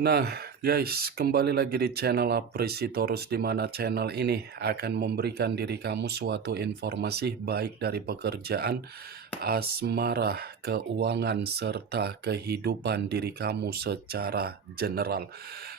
Nah, guys, kembali lagi di channel Apresitorus, di mana channel ini akan memberikan diri kamu suatu informasi baik dari pekerjaan, asmara, keuangan, serta kehidupan diri kamu secara general.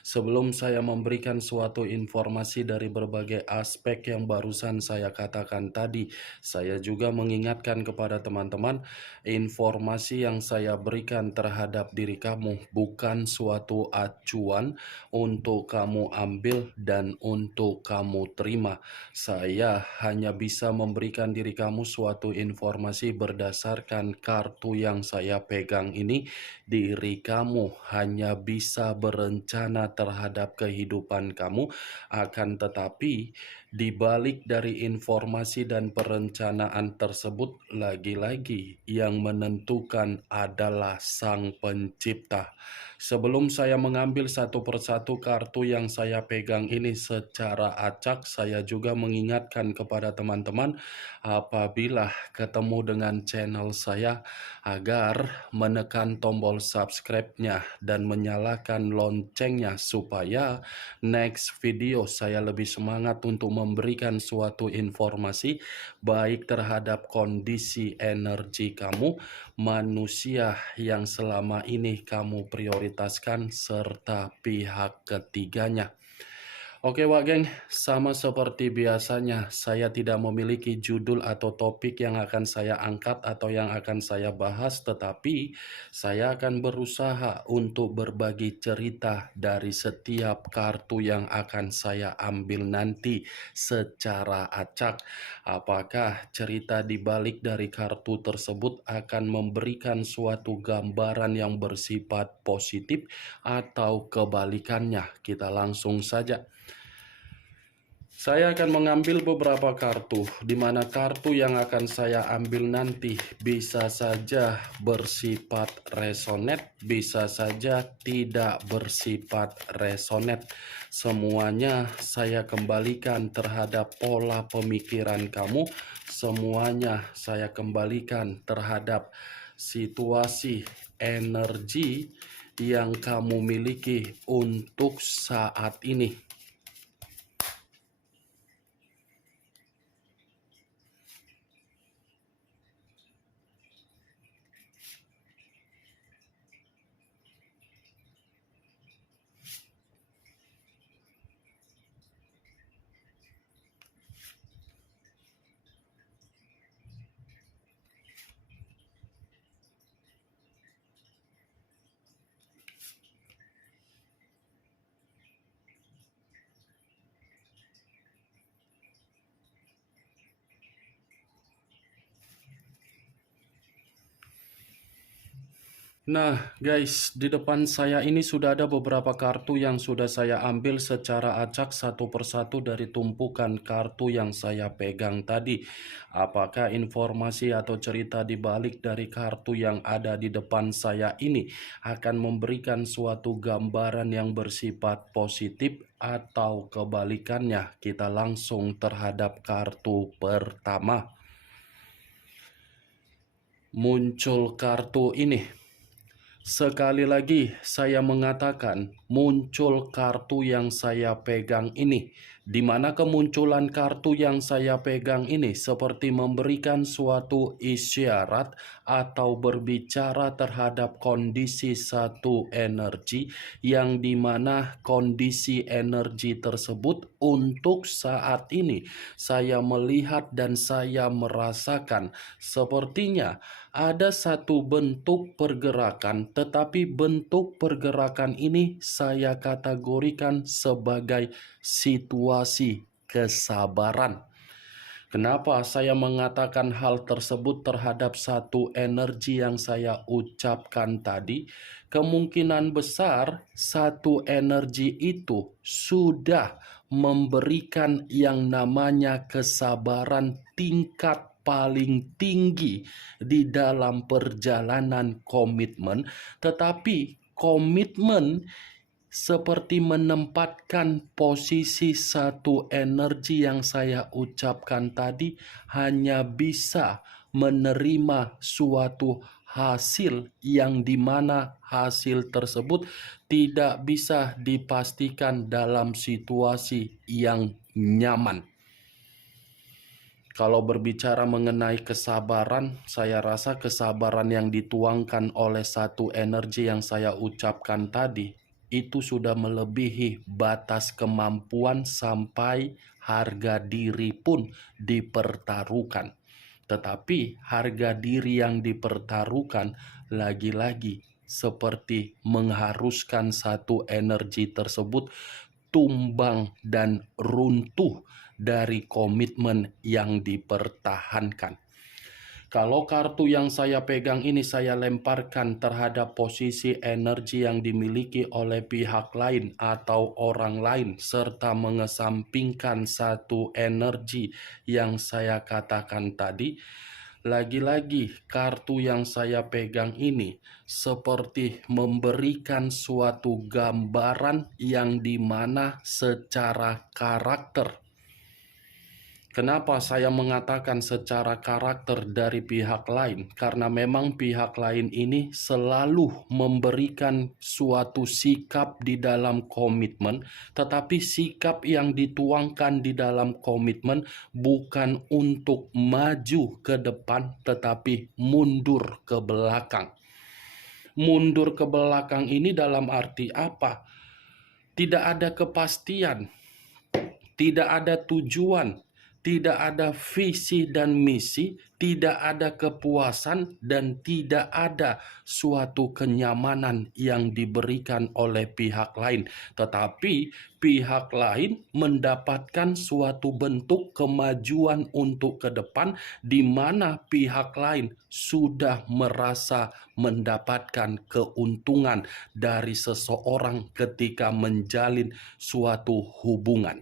Sebelum saya memberikan suatu informasi dari berbagai aspek yang barusan saya katakan tadi, saya juga mengingatkan kepada teman-teman, informasi yang saya berikan terhadap diri kamu bukan suatu acuan untuk kamu ambil dan untuk kamu terima. Saya hanya bisa memberikan diri kamu suatu informasi berdasarkan kartu yang saya pegang ini. Diri kamu hanya bisa berencana terhadap kehidupan kamu, akan tetapi di balik dari informasi dan perencanaan tersebut, lagi-lagi yang menentukan adalah Sang Pencipta. Sebelum saya mengambil satu persatu kartu yang saya pegang ini secara acak, saya juga mengingatkan kepada teman-teman apabila ketemu dengan channel saya agar menekan tombol subscribe-nya dan menyalakan loncengnya supaya next video saya lebih semangat untuk memberikan suatu informasi baik terhadap kondisi energi kamu, manusia yang selama ini kamu prioritaskan, serta pihak ketiganya. Oke Wak Geng, sama seperti biasanya saya tidak memiliki judul atau topik yang akan saya angkat atau yang akan saya bahas, tetapi saya akan berusaha untuk berbagi cerita dari setiap kartu yang akan saya ambil nanti secara acak. Apakah cerita di balik dari kartu tersebut akan memberikan suatu gambaran yang bersifat positif atau kebalikannya? Kita langsung saja. Saya akan mengambil beberapa kartu, di mana kartu yang akan saya ambil nanti bisa saja bersifat resonate, bisa saja tidak bersifat resonate. Semuanya saya kembalikan terhadap pola pemikiran kamu, semuanya saya kembalikan terhadap situasi energi yang kamu miliki untuk saat ini. Nah guys, di depan saya ini sudah ada beberapa kartu yang sudah saya ambil secara acak satu persatu dari tumpukan kartu yang saya pegang tadi. Apakah informasi atau cerita di balik dari kartu yang ada di depan saya ini akan memberikan suatu gambaran yang bersifat positif atau kebalikannya? Kita langsung terhadap kartu pertama. Muncul kartu ini. Sekali lagi saya mengatakan muncul kartu yang saya pegang ini, di mana kemunculan kartu yang saya pegang ini seperti memberikan suatu isyarat atau berbicara terhadap kondisi satu energi, yang dimana kondisi energi tersebut untuk saat ini saya melihat dan saya merasakan sepertinya ada satu bentuk pergerakan, tetapi bentuk pergerakan ini saya kategorikan sebagai situasi kesabaran. Kenapa saya mengatakan hal tersebut terhadap satu energi yang saya ucapkan tadi? Kemungkinan besar satu energi itu sudah memberikan yang namanya kesabaran tingkat paling tinggi di dalam perjalanan komitmen, tetapi komitmen seperti menempatkan posisi satu energi yang saya ucapkan tadi hanya bisa menerima suatu hasil yang dimana hasil tersebut tidak bisa dipastikan dalam situasi yang nyaman. Kalau berbicara mengenai kesabaran, saya rasa kesabaran yang dituangkan oleh satu energi yang saya ucapkan tadi, itu sudah melebihi batas kemampuan sampai harga diri pun dipertaruhkan. Tetapi harga diri yang dipertaruhkan lagi-lagi seperti mengharuskan satu energi tersebut tumbang dan runtuh dari komitmen yang dipertahankan. Kalau kartu yang saya pegang ini saya lemparkan terhadap posisi energi yang dimiliki oleh pihak lain atau orang lain, serta mengesampingkan satu energi yang saya katakan tadi, lagi-lagi kartu yang saya pegang ini seperti memberikan suatu gambaran yang dimana secara karakter. Kenapa saya mengatakan secara karakter dari pihak lain? Karena memang pihak lain ini selalu memberikan suatu sikap di dalam komitmen, tetapi sikap yang dituangkan di dalam komitmen bukan untuk maju ke depan, tetapi mundur ke belakang. Mundur ke belakang ini dalam arti apa? Tidak ada kepastian, tidak ada tujuan, tidak ada visi dan misi, tidak ada kepuasan, dan tidak ada suatu kenyamanan yang diberikan oleh pihak lain. Tetapi pihak lain mendapatkan suatu bentuk kemajuan untuk ke depan, di mana pihak lain sudah merasa mendapatkan keuntungan dari seseorang ketika menjalin suatu hubungan.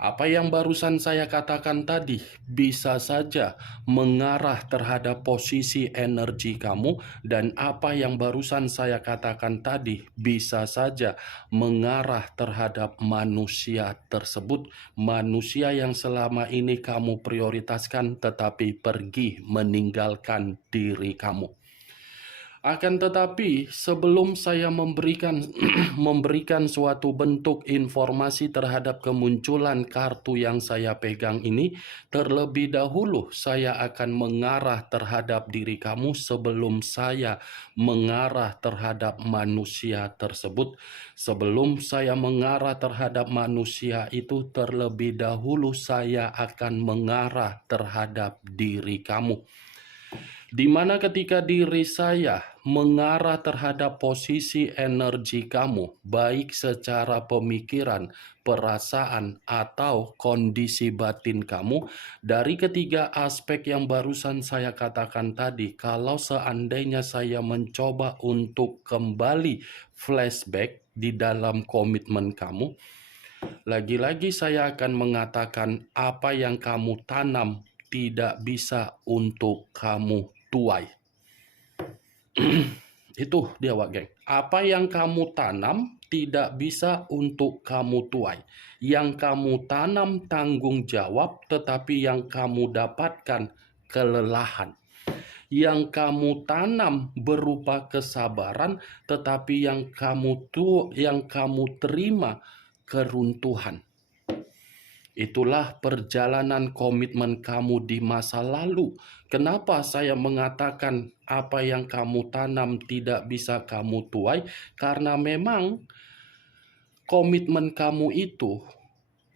Apa yang barusan saya katakan tadi bisa saja mengarah terhadap posisi energi kamu, dan apa yang barusan saya katakan tadi bisa saja mengarah terhadap manusia tersebut, manusia yang selama ini kamu prioritaskan tetapi pergi meninggalkan diri kamu. Akan tetapi, sebelum saya memberikan suatu bentuk informasi terhadap kemunculan kartu yang saya pegang ini, terlebih dahulu saya akan mengarah terhadap diri kamu sebelum saya mengarah terhadap manusia tersebut. Sebelum saya mengarah terhadap manusia itu, terlebih dahulu saya akan mengarah terhadap diri kamu. Di mana ketika diri saya mengarah terhadap posisi energi kamu, baik secara pemikiran, perasaan, atau kondisi batin kamu, dari ketiga aspek yang barusan saya katakan tadi, kalau seandainya saya mencoba untuk kembali flashback di dalam komitmen kamu, lagi-lagi saya akan mengatakan apa yang kamu tanam tidak bisa untuk kamu tuai. Itu dia, Wak Geng. Apa yang kamu tanam tidak bisa untuk kamu tuai. Yang kamu tanam tanggung jawab, tetapi yang kamu dapatkan kelelahan. Yang kamu tanam berupa kesabaran, tetapi yang kamu terima keruntuhan. Itulah perjalanan komitmen kamu di masa lalu. Kenapa saya mengatakan apa yang kamu tanam tidak bisa kamu tuai? Karena memang komitmen kamu itu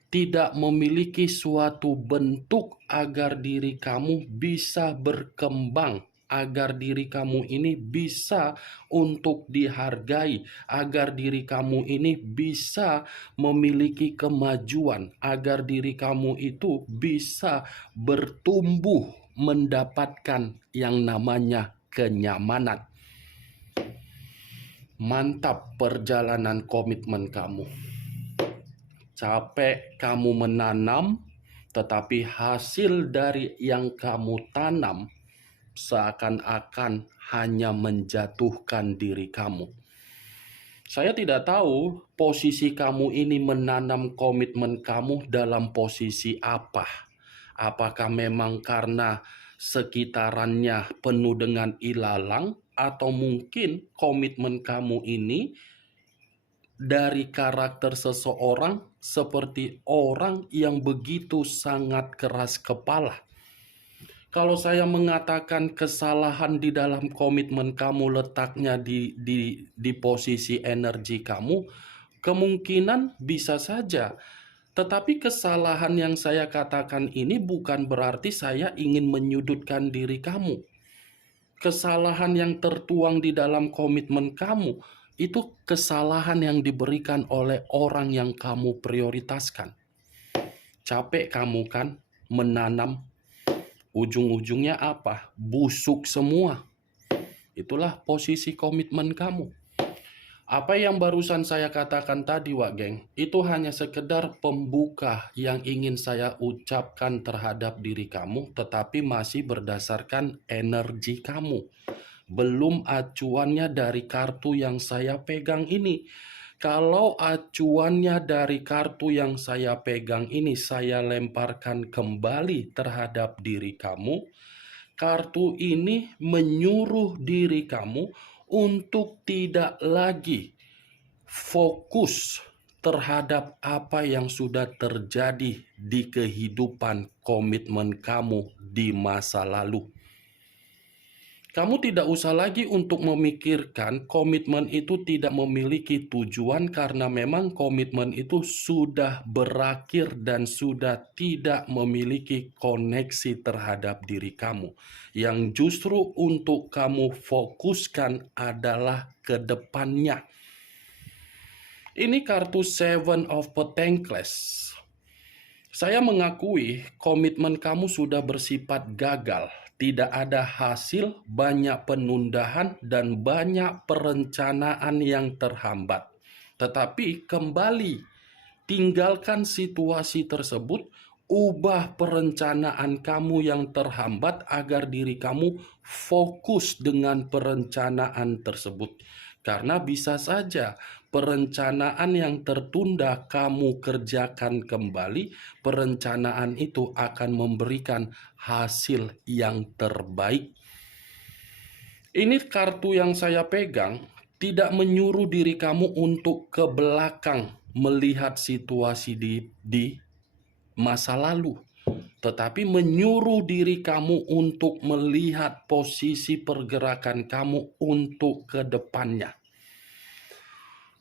tidak memiliki suatu bentuk agar diri kamu bisa berkembang, agar diri kamu ini bisa untuk dihargai, agar diri kamu ini bisa memiliki kemajuan, agar diri kamu itu bisa bertumbuh mendapatkan yang namanya kenyamanan. Mantap perjalanan komitmen kamu. Capek kamu menanam, tetapi hasil dari yang kamu tanam seakan-akan hanya menjatuhkan diri kamu. Saya tidak tahu posisi kamu ini menanam komitmen kamu dalam posisi apa. Apakah memang karena sekitarannya penuh dengan ilalang, atau mungkin komitmen kamu ini dari karakter seseorang seperti orang yang begitu sangat keras kepala. Kalau saya mengatakan kesalahan di dalam komitmen kamu letaknya di posisi energi kamu, kemungkinan bisa saja. Tetapi kesalahan yang saya katakan ini bukan berarti saya ingin menyudutkan diri kamu. Kesalahan yang tertuang di dalam komitmen kamu itu kesalahan yang diberikan oleh orang yang kamu prioritaskan. Capek kamu kan menanam, ujung-ujungnya apa? Busuk semua. Itulah posisi komitmen kamu. Apa yang barusan saya katakan tadi, Wak Geng, itu hanya sekedar pembuka yang ingin saya ucapkan terhadap diri kamu, tetapi masih berdasarkan energi kamu. Belum acuannya dari kartu yang saya pegang ini. Kalau acuannya dari kartu yang saya pegang ini saya lemparkan kembali terhadap diri kamu, kartu ini menyuruh diri kamu untuk tidak lagi fokus terhadap apa yang sudah terjadi di kehidupan komitmen kamu di masa lalu. Kamu tidak usah lagi untuk memikirkan komitmen itu tidak memiliki tujuan karena memang komitmen itu sudah berakhir dan sudah tidak memiliki koneksi terhadap diri kamu. Yang justru untuk kamu fokuskan adalah ke depannya. Ini kartu Seven of Pentacles. Saya mengakui komitmen kamu sudah bersifat gagal. Tidak ada hasil, banyak penundaan, dan banyak perencanaan yang terhambat. Tetapi kembali, tinggalkan situasi tersebut, ubah perencanaan kamu yang terhambat agar diri kamu fokus dengan perencanaan tersebut. Karena bisa saja perencanaan yang tertunda kamu kerjakan kembali, perencanaan itu akan memberikan hasil yang terbaik. Ini kartu yang saya pegang tidak menyuruh diri kamu untuk ke belakang melihat situasi di masa lalu, tetapi menyuruh diri kamu untuk melihat posisi pergerakan kamu untuk ke depannya.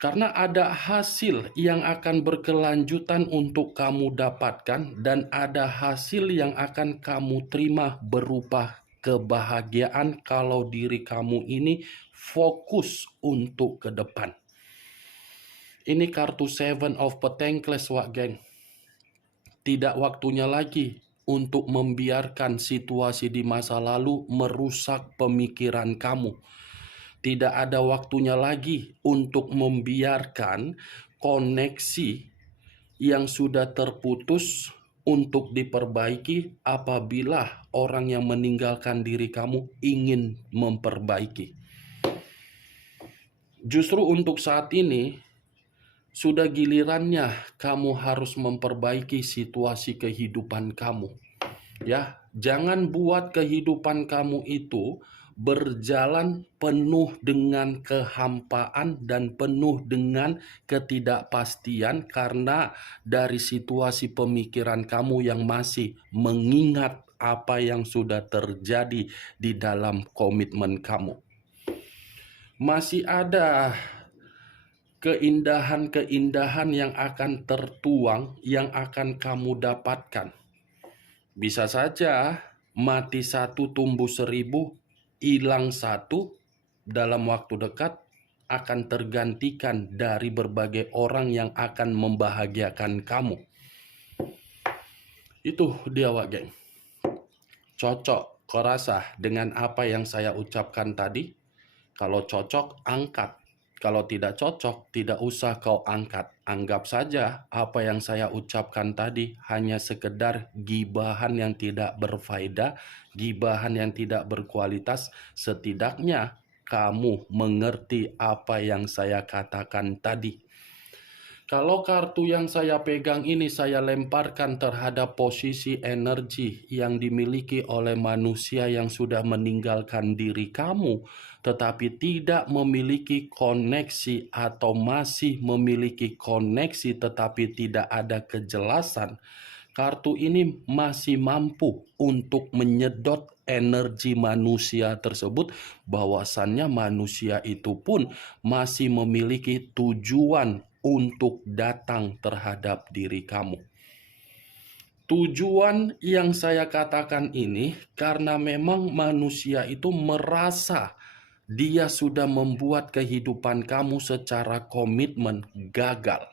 Karena ada hasil yang akan berkelanjutan untuk kamu dapatkan dan ada hasil yang akan kamu terima berupa kebahagiaan kalau diri kamu ini fokus untuk ke depan. Ini kartu Seven of Pentacles, Wak Geng. Tidak waktunya lagi untuk membiarkan situasi di masa lalu merusak pemikiran kamu. Tidak ada waktunya lagi untuk membiarkan koneksi yang sudah terputus untuk diperbaiki apabila orang yang meninggalkan diri kamu ingin memperbaiki. Justru untuk saat ini, sudah gilirannya kamu harus memperbaiki situasi kehidupan kamu. Ya, jangan buat kehidupan kamu itu berjalan penuh dengan kehampaan dan penuh dengan ketidakpastian karena dari situasi pemikiran kamu yang masih mengingat apa yang sudah terjadi di dalam komitmen kamu. Masih ada keindahan-keindahan yang akan tertuang, yang akan kamu dapatkan. Bisa saja mati satu tumbuh seribu, hilang satu dalam waktu dekat akan tergantikan dari berbagai orang yang akan membahagiakan kamu. Itu dia, Wak Geng. Cocok, kau rasa dengan apa yang saya ucapkan tadi? Kalau cocok, angkat. Kalau tidak cocok, tidak usah kau angkat. Anggap saja apa yang saya ucapkan tadi hanya sekedar gibahan yang tidak berfaedah, gibahan yang tidak berkualitas. Setidaknya kamu mengerti apa yang saya katakan tadi. Kalau kartu yang saya pegang ini saya lemparkan terhadap posisi energi yang dimiliki oleh manusia yang sudah meninggalkan diri kamu, tetapi tidak memiliki koneksi atau masih memiliki koneksi tetapi tidak ada kejelasan, kartu ini masih mampu untuk menyedot energi manusia tersebut, bahwasannya manusia itu pun masih memiliki tujuan untuk datang terhadap diri kamu. Tujuan yang saya katakan ini karena memang manusia itu merasa dia sudah membuat kehidupan kamu secara komitmen gagal.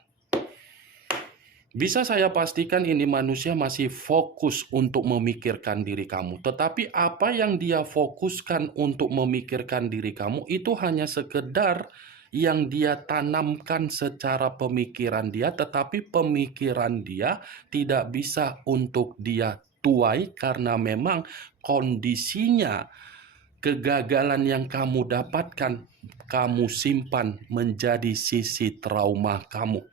Bisa saya pastikan ini manusia masih fokus untuk memikirkan diri kamu. Tetapi apa yang dia fokuskan untuk memikirkan diri kamu itu hanya sekedar yang dia tanamkan secara pemikiran dia. Tetapi pemikiran dia tidak bisa untuk dia tuai karena memang kondisinya kegagalan yang kamu dapatkan, kamu simpan menjadi sisi trauma kamu.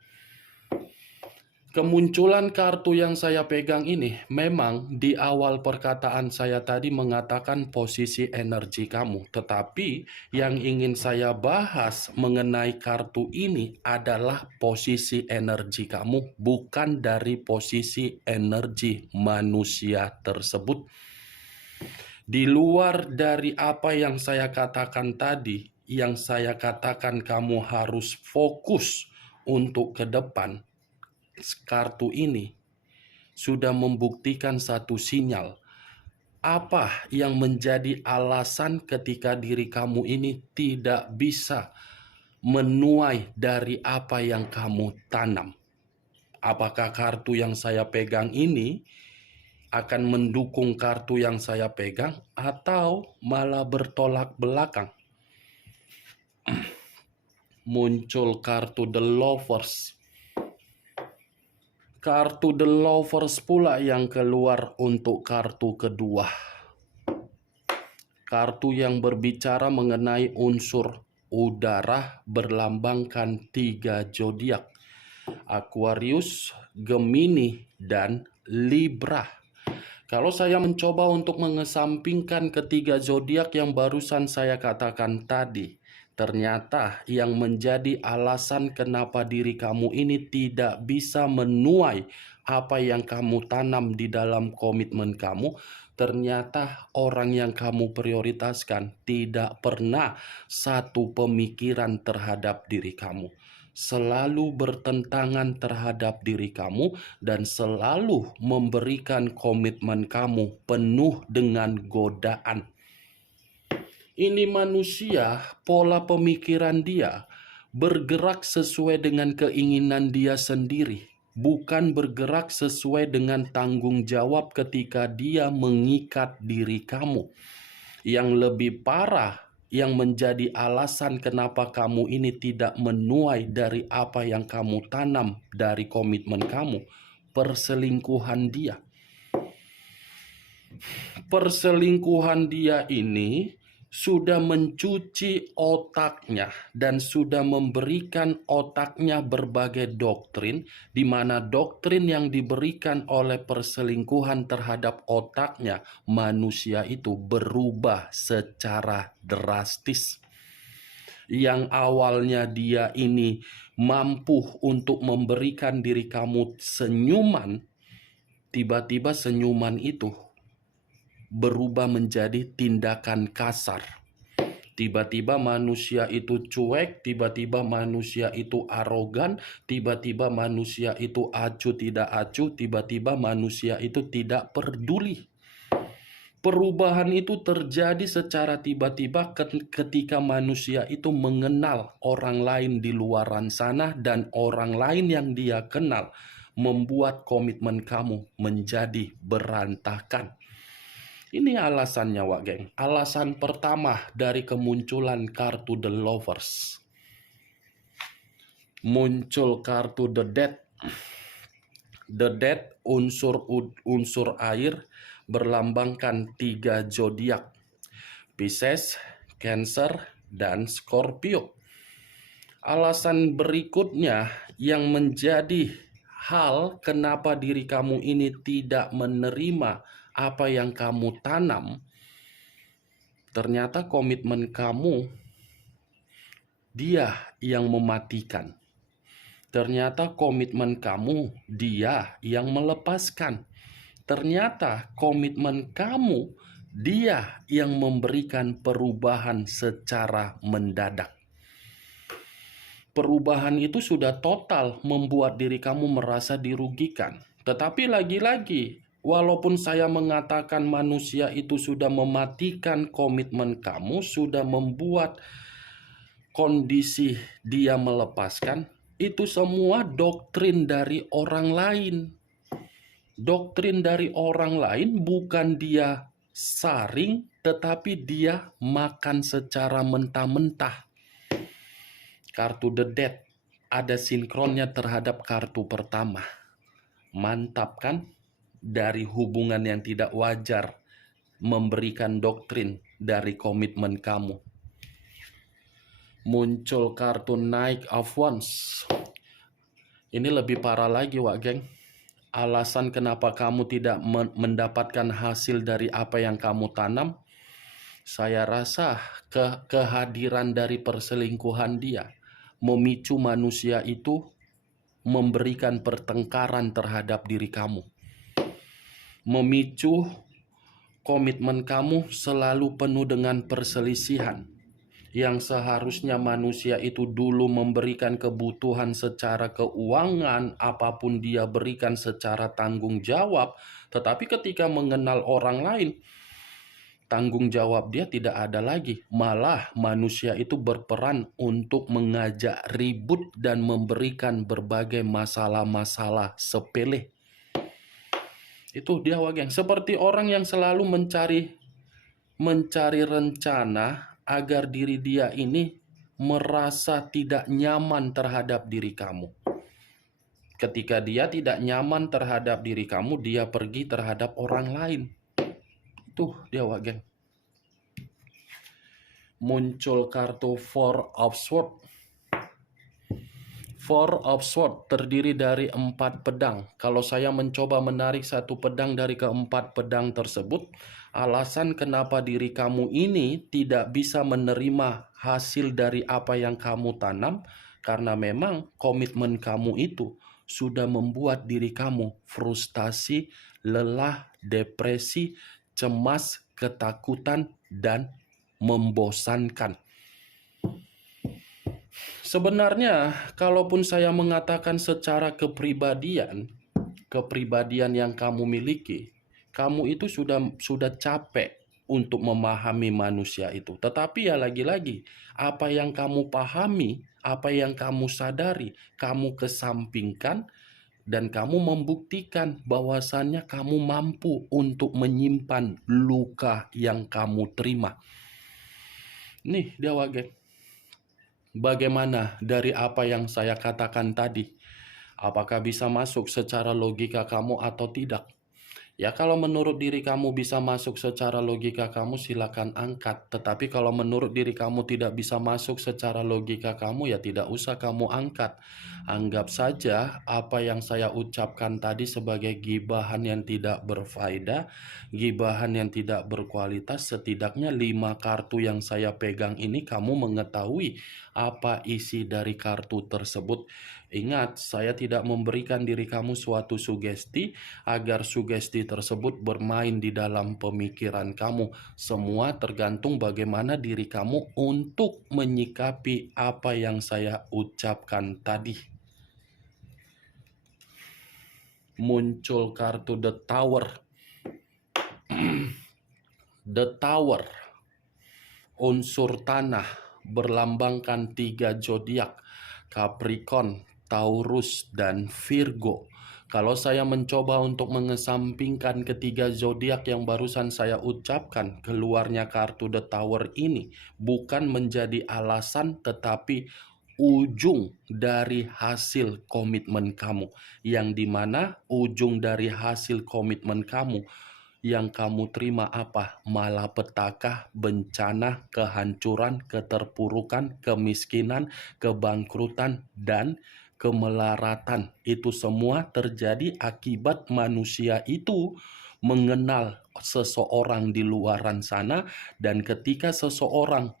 Kemunculan kartu yang saya pegang ini memang di awal perkataan saya tadi mengatakan posisi energi kamu. Tetapi yang ingin saya bahas mengenai kartu ini adalah posisi energi kamu, bukan dari posisi energi manusia tersebut. Di luar dari apa yang saya katakan tadi, yang saya katakan kamu harus fokus untuk ke depan, kartu ini sudah membuktikan satu sinyal. Apa yang menjadi alasan ketika diri kamu ini tidak bisa menuai dari apa yang kamu tanam? Apakah kartu yang saya pegang ini akan mendukung kartu yang saya pegang atau malah bertolak belakang? Muncul kartu The Lovers. Kartu The Lovers pula yang keluar untuk kartu kedua. Kartu yang berbicara mengenai unsur udara berlambangkan 3 zodiak: Aquarius, Gemini, dan Libra. Kalau saya mencoba untuk mengesampingkan ketiga zodiak yang barusan saya katakan tadi, ternyata yang menjadi alasan kenapa diri kamu ini tidak bisa menuai apa yang kamu tanam di dalam komitmen kamu, ternyata orang yang kamu prioritaskan tidak pernah satu pemikiran terhadap diri kamu, selalu bertentangan terhadap diri kamu, dan selalu memberikan komitmen kamu penuh dengan godaan. Ini manusia, pola pemikiran dia bergerak sesuai dengan keinginan dia sendiri, bukan bergerak sesuai dengan tanggung jawab ketika dia mengikat diri kamu. Yang lebih parah, yang menjadi alasan kenapa kamu ini tidak menuai dari apa yang kamu tanam dari komitmen kamu, perselingkuhan dia. Perselingkuhan dia ini sudah mencuci otaknya dan sudah memberikan otaknya berbagai doktrin, di mana doktrin yang diberikan oleh perselingkuhan terhadap otaknya manusia itu berubah secara drastis. Yang awalnya dia ini mampu untuk memberikan diri kamu senyuman, tiba-tiba senyuman itu berubah menjadi tindakan kasar. Tiba-tiba manusia itu cuek, tiba-tiba manusia itu arogan, tiba-tiba manusia itu acuh tidak acuh, tiba-tiba manusia itu tidak peduli. Perubahan itu terjadi secara tiba-tiba ketika manusia itu mengenal orang lain di luaran sana, dan orang lain yang dia kenal membuat komitmen kamu menjadi berantakan. Ini alasannya, Wak Geng. Alasan pertama dari kemunculan kartu The Lovers. Muncul kartu The Death. The Death unsur air berlambangkan 3 zodiak: Pisces, Cancer, dan Scorpio. Alasan berikutnya yang menjadi hal kenapa diri kamu ini tidak menerima apa yang kamu tanam, ternyata komitmen kamu dia yang mematikan. Ternyata komitmen kamu dia yang melepaskan. Ternyata komitmen kamu dia yang memberikan perubahan secara mendadak. Perubahan itu sudah total membuat diri kamu merasa dirugikan. Tetapi lagi-lagi, walaupun saya mengatakan manusia itu sudah mematikan komitmen kamu, sudah membuat kondisi dia melepaskan, itu semua doktrin dari orang lain. Doktrin dari orang lain bukan dia saring, tetapi dia makan secara mentah-mentah. Kartu The Dead ada sinkronnya terhadap kartu pertama. Mantap kan? Dari hubungan yang tidak wajar memberikan doktrin dari komitmen kamu. Muncul kartu Knight of Wands. Ini lebih parah lagi, Wak Geng. Alasan kenapa kamu tidak mendapatkan hasil dari apa yang kamu tanam, saya rasa kehadiran dari perselingkuhan dia memicu manusia itu memberikan pertengkaran terhadap diri kamu. Memicu komitmen kamu selalu penuh dengan perselisihan. Yang seharusnya manusia itu dulu memberikan kebutuhan secara keuangan, apapun dia berikan secara tanggung jawab, tetapi ketika mengenal orang lain, tanggung jawab dia tidak ada lagi. Malah manusia itu berperan untuk mengajak ribut dan memberikan berbagai masalah-masalah sepele. Itu dia, Wageng. Seperti orang yang selalu mencari rencana agar diri dia ini merasa tidak nyaman terhadap diri kamu. Ketika dia tidak nyaman terhadap diri kamu, dia pergi terhadap orang lain. Itu dia, Wageng. Muncul kartu Four of Swords. Four of Swords terdiri dari 4 pedang. Kalau saya mencoba menarik satu pedang dari keempat pedang tersebut, alasan kenapa diri kamu ini tidak bisa menerima hasil dari apa yang kamu tanam, karena memang komitmen kamu itu sudah membuat diri kamu frustasi, lelah, depresi, cemas, ketakutan, dan membosankan. Sebenarnya, kalaupun saya mengatakan secara kepribadian yang kamu miliki, kamu itu sudah capek untuk memahami manusia itu. Tetapi ya lagi-lagi, apa yang kamu pahami, apa yang kamu sadari, kamu kesampingkan dan kamu membuktikan bahwasannya kamu mampu untuk menyimpan luka yang kamu terima. Nih dia, Wageng. Bagaimana dari apa yang saya katakan tadi? Apakah bisa masuk secara logika kamu atau tidak? Ya, kalau menurut diri kamu bisa masuk secara logika kamu, silakan angkat. Tetapi kalau menurut diri kamu tidak bisa masuk secara logika kamu, ya tidak usah kamu angkat. Anggap saja apa yang saya ucapkan tadi sebagai gibahan yang tidak berfaedah, gibahan yang tidak berkualitas. Setidaknya 5 kartu yang saya pegang ini kamu mengetahui apa isi dari kartu tersebut. Ingat, saya tidak memberikan diri kamu suatu sugesti agar sugesti tersebut bermain di dalam pemikiran kamu. Semua tergantung bagaimana diri kamu untuk menyikapi apa yang saya ucapkan tadi. Muncul kartu The Tower. The Tower, unsur tanah, berlambangkan 3 zodiak, Capricorn, Taurus, dan Virgo. Kalau saya mencoba untuk mengesampingkan ketiga zodiak yang barusan saya ucapkan, keluarnya kartu The Tower ini bukan menjadi alasan tetapi ujung dari hasil komitmen kamu. Yang dimana ujung dari hasil komitmen kamu yang kamu terima apa? Malapetaka, bencana, kehancuran, keterpurukan, kemiskinan, kebangkrutan, dan kemelaratan. Itu semua terjadi akibat manusia itu mengenal seseorang di luaran sana, dan ketika seseorang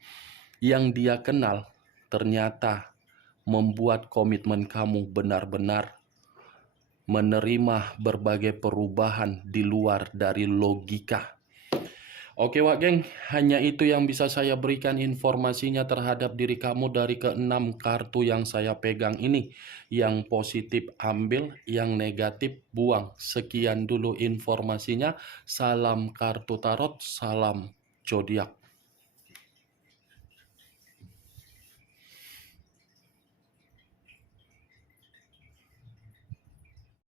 yang dia kenal ternyata membuat komitmen kamu benar-benar menerima berbagai perubahan di luar dari logika. Oke Wak Geng, hanya itu yang bisa saya berikan informasinya terhadap diri kamu dari keenam kartu yang saya pegang ini. Yang positif ambil, yang negatif buang. Sekian dulu informasinya. Salam kartu tarot, salam zodiak.